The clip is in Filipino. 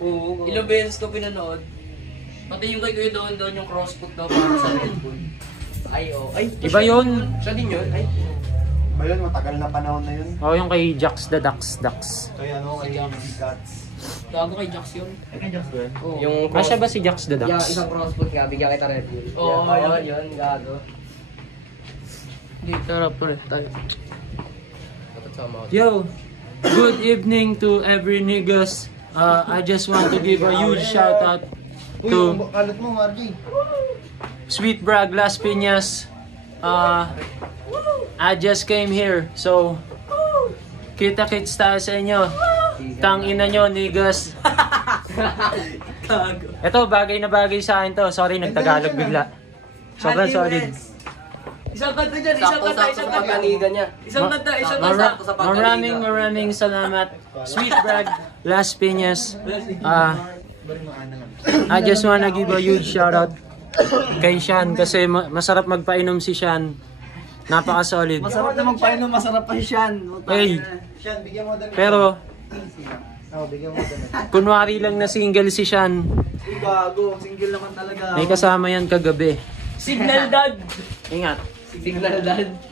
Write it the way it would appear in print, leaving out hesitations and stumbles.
Oo. Ilang beses ko pinanood. Pati yung kay Kuya doon yung crossfoot daw para sa Red Bull. Ay, oh. Ay, Iba yun. Siya din yun. Ay, Ba yun? Matagal na panahon na yun. Oh, yung kay Jax the Ducks. Kaya ano, kay Guts. gago kay Jax yun. Kay Jax ba yun? Oo. Yung Asya ba si Jax the Yung Ducks? isang crossfoot nga, bigyan kita Red Bull. Oo, yun, gago. Hindi, tara pre, tayo. Yo, good evening to every niggas. I just want to give a huge shout out Uy, yung to kalat mo, Margie. Sweet Brag Las Piñas. I just came here, so kita-kits tayo sa inyo. Tang ina nyo, niggas. Ito, bagay na bagay sa akin to. Sorry, nagtagalog bigla. Sobrang solid. Isang kanta dyan, isang kanta, isang kanta. Pagkanigan niya. Isang kanta, isang kanta. Maraming salamat. Sweet Brag Las Piñas. I just wanna give a huge shout out kay Sean kasi masarap magpainom si Sean. Napaka-solid. Masarap na magpainom, masarap pa siyan. Hey, Siyan, bigyan mo damit. pero Oo, bigyan mo damit. kunwari lang na single si Sean. Uy, gago. Single naman talaga. May kasama yan kagabi. Signal dad. Ingat. Signal dad.